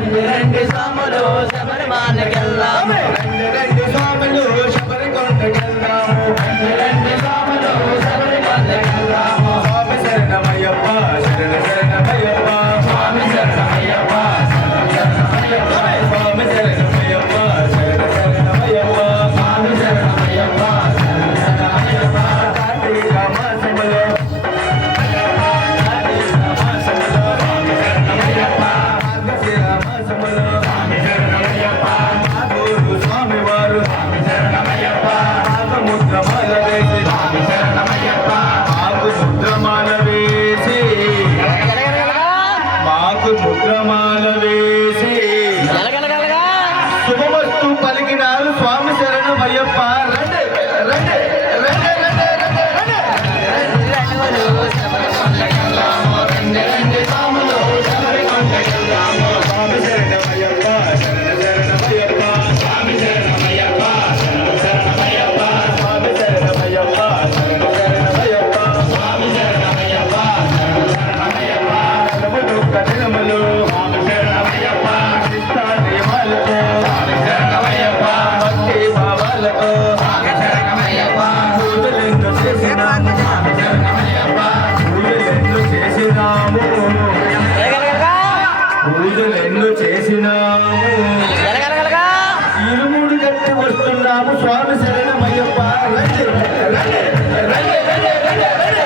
రండి రండి స్వాములు శబరిమలకెళ్దాము రండి రండి స్వాములు శబరికొండకెళ్దాము రండి రండి స్వాములు శబరిమలకెళ్దాము స్వామి శరణమయ్యప్ప శరణ శరణమయ్యప్ప స్వామి శరణమయ్యప్ప శరణ శరణమయ్యప్ప స్వామి శరణమయ్యప్ప శరణ శరణమయ్యప్ప స్వామి శరణమయ్యప్ప శరణ శరణమయ్యప్ప కార్తీక మాసములో ముద్రమాల వేసి శుభమస్తు పలికినారు స్వామి శరణమయ్యప్ప రండి రండి రండి రండి రండి స్వాములు శబరికొండకెళ్దాము స్వామి శరణమయ్యప్ప శరణ శరణమయ్యప్ప స్వామి శరణమయ్యప్ప శరణ శరణమయ్యప్ప స్వామి శరణమయ్యప్ప శరణ శరణమయ్యప్ప స్వామి శరణమయ్యప్ప శరణ శరణమయ్యప్ప కఠినములు స్వామి శరణమయ్యప్ప నిష్ఠానియమాలతో స్వామి శరణమయ్యప్ప భక్తి భావాలతో స్వామి శరణమయ్యప్ప పూజలెన్నో చేసినాము స్వామి శరణమయ్యప్ప పూజలెన్నో చేసినాము పూజలెన్నో చేసినాము ఇరుముడు కట్టి వస్తున్నాము స్వామి శరణమయ్యప్ప రండి రండి రండి రండి రండి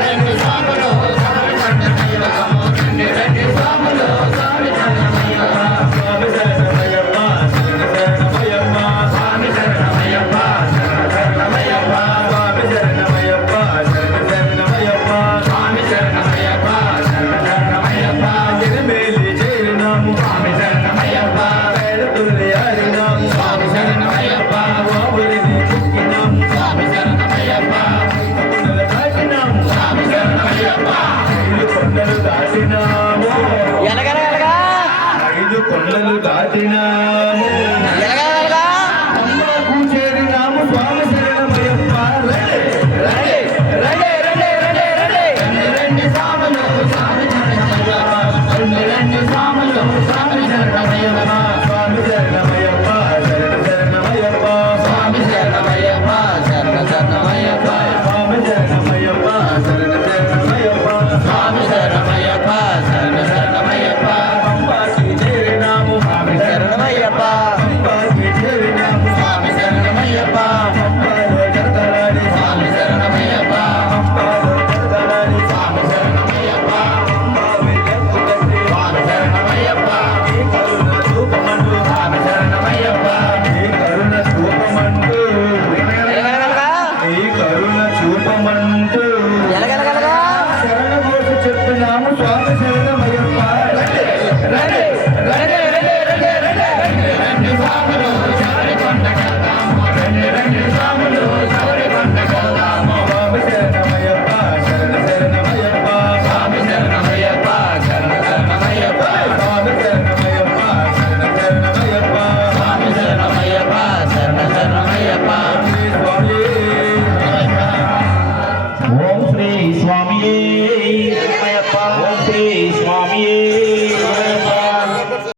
రండి స్వాములు శబరికొండకెళ్దాము రండి రండి స్వాములు స్వామి శరణమయ్యప్ప స్వామి శరణమయ్యప్ప శరణ శరణమయ్యప్ప స్వామి శరణమయ్యప్ప శరణ శరణమయ్యప్ప స్వామి శరణమయ్యప్ప శరణ శరణమయ్యప్ప స్వామి శరణమయ్యప్ప శరణ శరణమయ్యప్ప తిరుమేలి చేరినాము స్వామి